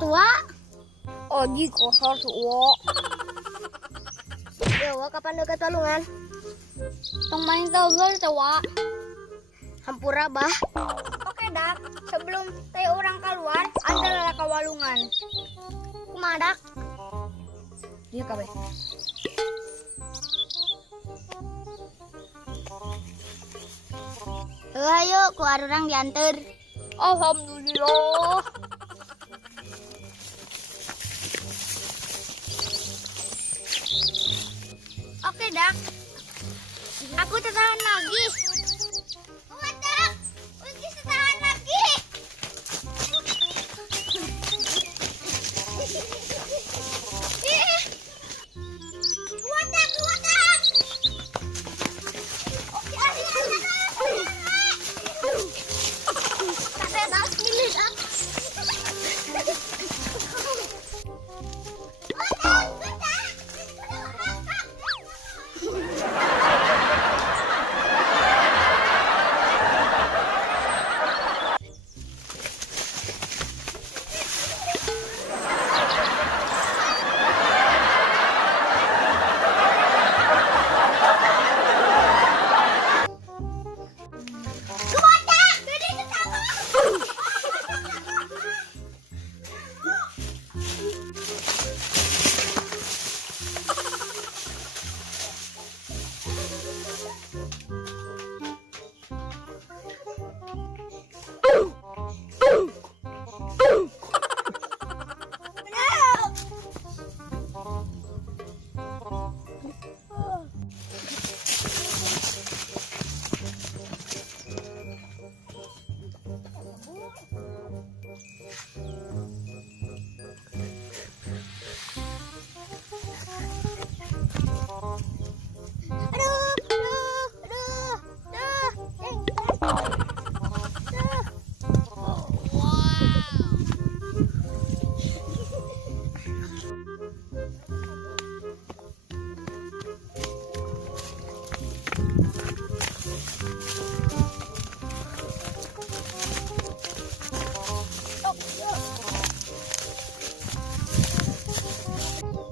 tua. Oji kosor suwo. Ya, kapan dekat walungan? Tong main teugeul teh wa. Hampura bah. Oke dak, sebelum teh orang keluar, anda ka walungan. Kumaha dak? Ieu kabeh. Ayo, ku arurang diantar. Alhamdulillah. Oke dak. Aku tetahan lagi. Kuat dak. Uji tetahan lagi. Kuat dak, kuat dak. Oke, kakek dak pilih dak.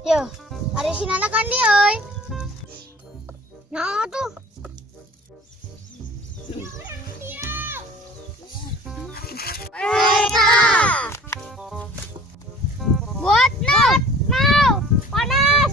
Yo, ada si Nana kan dia, oi. Nah tuh. Buat now, panas.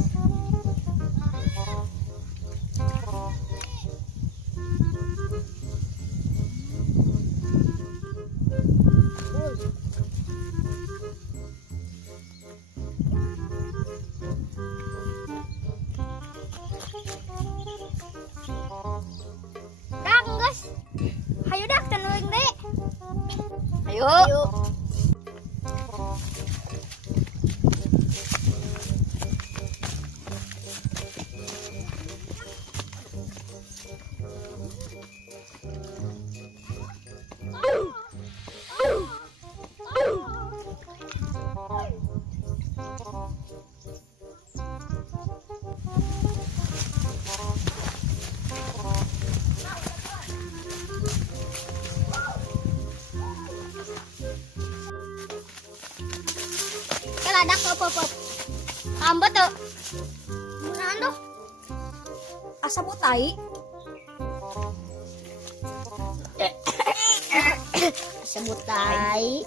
Dak, guys. Hayu dak tenuling deh. Ayo. Dak pop. Ambet tuh. Munahan tuh. Asa butai. Sebut tai.